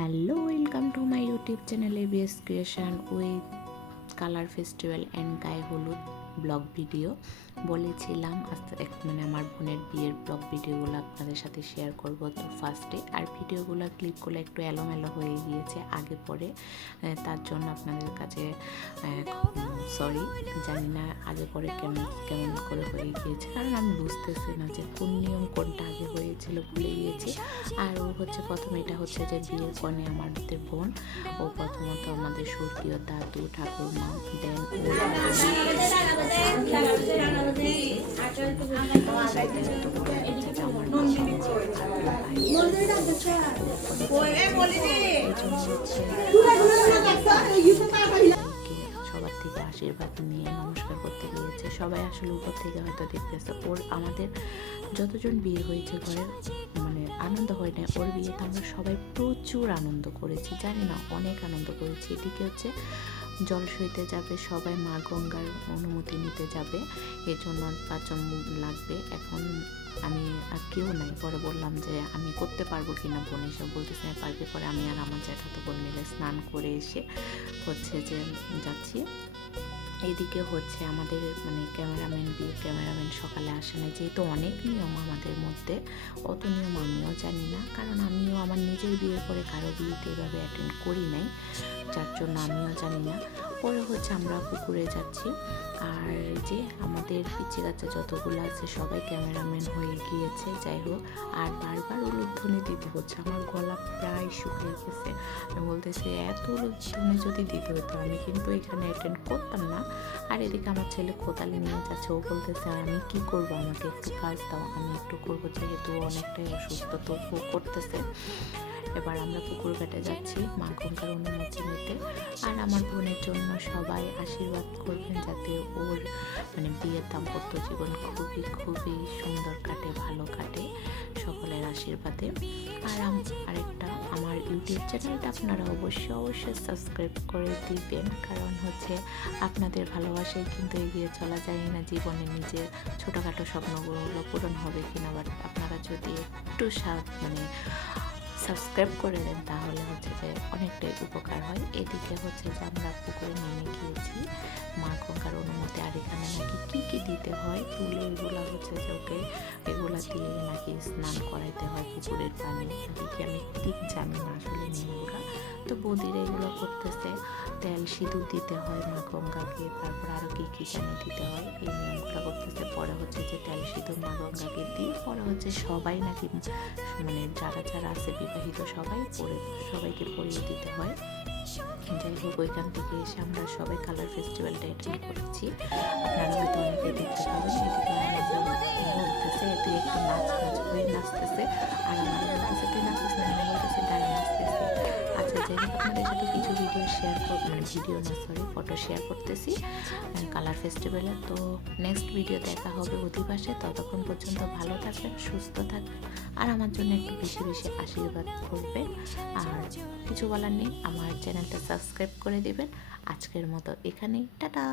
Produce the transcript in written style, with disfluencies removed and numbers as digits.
Hello, welcome to my YouTube channel ABS creation with colour festival and গায়ে হলুদ blog video. বলেছিলাম আস্তে মানে আমার বোনের বিয়ের ব্লগ ভিডিওগুলো আপনাদের সাথে শেয়ার করব। তো ফার্স্টে আর ভিডিওগুলো ক্লিপগুলো একটু এলোমেলো হয়ে গিয়েছে আগে পরে, তার জন্য আপনাদের কাছে সরি। জানি না আগে পরে কেমন কেমন করে হয়ে গিয়েছে, কারণ আমি বুঝতেছি না যে কোন নিয়ম কোনটা আগে হয়েছিল, ভুলে গিয়েছি। আর ও হচ্ছে প্রথমে এটা হচ্ছে যে বিয়ের কনে আমাদের বোন, ও প্রথমত আমাদের স্বর্গীয় দাদু ঠাকুরমা, দেন সবার থেকে আশীর্বাদ নিয়ে নমস্কার করতে গিয়েছে। সবাই আসলে উপর থেকে হয়তো দেখতেছে ওর, আমাদের যতজন বিয়ে হয়েছে ঘরের মানে আনন্দ হয় না, ওর বিয়েতে আমরা সবাই প্রচুর আনন্দ করেছি, জানি না অনেক আনন্দ করেছি। এদিকে হচ্ছে জল সইতে যাবে সবাই, মা গঙ্গার অনুমতি নিতে যাবে, এর জন্য 5 জন লাগবে। এখন আমি আর কেউ নাই, পরে বললাম যে আমি করতে পারবো কিনা, বোন এসে বলতেছে পারবে। পরে আমি আর আমার জ্যাঠাতো বোন মিলে স্নান করে এসে হচ্ছে যে যাচ্ছি। এদিকে হচ্ছে আমাদের মানে বিয়ের ক্যামেরাম্যান সকালে আসে না, যেহেতু অনেক নিয়ম আমাদের মধ্যে, অত নিয়ম আমিও জানি না, কারণ আমিও আমার নিজের বিয়ের পরে কারো বিয়েতে এভাবে অ্যাটেন্ড করি নাই, যার জন্য আমিও জানি না। পরে হচ্ছে আমরা পুকুরে যাচ্ছি, আর যে আমাদের পিচি কাচ্চা যতগুলো আছে সবাই ক্যামেরাম্যান হয়ে গিয়েছে। যাই হোক, আর বারবার উলুধ্বনি দিতে হচ্ছে, আমার গলা প্রায় শুকিয়ে গেছে। আমি বলতেছি এত উলুধ্বনি যদি দিতে হতো আমি কিন্তু এখানে অ্যাটেন্ড করতাম না। আর এদিকে আমার ছেলে কোদালি নিয়ে যাচ্ছে, ও বলতেছে আমি কি করবো, আমাকে একটু কাজ দাও, আমি একটু করবো, যেহেতু অনেকটাই অসুস্থ, তো ও করতেছে। এবার আমরা পুকুর ঘাটে যাচ্ছি মা গঙ্গার অনুমতি নিতে। আর আমার বোনের জন্য সবাই আশীর্বাদ করবেন যাতে ওর মানে বিয়ের দাম্পত্য জীবন খুবই খুবই সুন্দর কাটে, ভালো কাটে, সকলের আশীর্বাদে। আর আরেকটা, আমার ইউটিউব চ্যানেলটা আপনারা অবশ্যই সাবস্ক্রাইব করে দিবেন, কারণ হচ্ছে আপনাদের ভালোবাসায় কিন্তু এগিয়ে চলা যায় না জীবনে। নিজের ছোটোখাটো স্বপ্নগুলো পূরণ হবে কিনা, বাট আপনারা যদি একটু মানে সাবস্ক্রাইব করে দেন তাহলে হচ্ছে যে অনেকটাই উপকার হয়। এদিকে হচ্ছে যে আমরা পুকুরে নেমে গিয়েছি মা গঙ্গার অনুমতি। আর এখানে নাকি কী কী দিতে হয় তুলে, এগুলো হচ্ছে যে ওকে এগুলা দিয়ে নাকি স্নান করাইতে হয় পুকুরের পানি, এদিকে আমি ঠিক জানি না আসলে নিয়মগুলো। তো বৌদিরা এগুলো করতেছে, তেল সিঁদুর দিতে হয় মা গঙ্গাকে, তারপর আরও কী কী জানি দিতে হয়, এই নিয়মগুলো করতেছে। পরে হচ্ছে যে তেল সিঁদুর মা গঙ্গাকে দিয়ে পরে হচ্ছে সবাই নাকি মানে যারা যারা আছে বিবাহিত সবাইকে পরিয়ে দিতে হয়। যাই হোক, ওইখান থেকে এসে আমরা সবাই কালার ফেস্টিভ্যালটা অ্যাটেন্ড করেছি, আপনারা হয়তো অনেকে দেখতে পাবেন। এদিকে বলতেছে তুই একটু নাচতেছে, আর আমাদের বলতেছে তুই নাচতেছ না, আমি বলতেছি দাঁড়িয়ে নাচতেছি। আচ্ছা, যাই হোক, আপনাদের সাথে কিছু ভিডিও শেয়ার করবো, মানে ফটো শেয়ার করতেছি কালার ফেস্টিভ্যালে। তো নেক্সট ভিডিও দেখা হবে অধিবাসে, ততক্ষণ পর্যন্ত ভালো থাকবেন, সুস্থ থাকবেন, আর আমার জন্য একটু বেশি বেশি আশীর্বাদ করবেন। আর কিছু বলার নেই, আমার চ্যানেলটা সাবস্ক্রাইব করে দিবেন। আজকের মতো এখানেই, টাটা।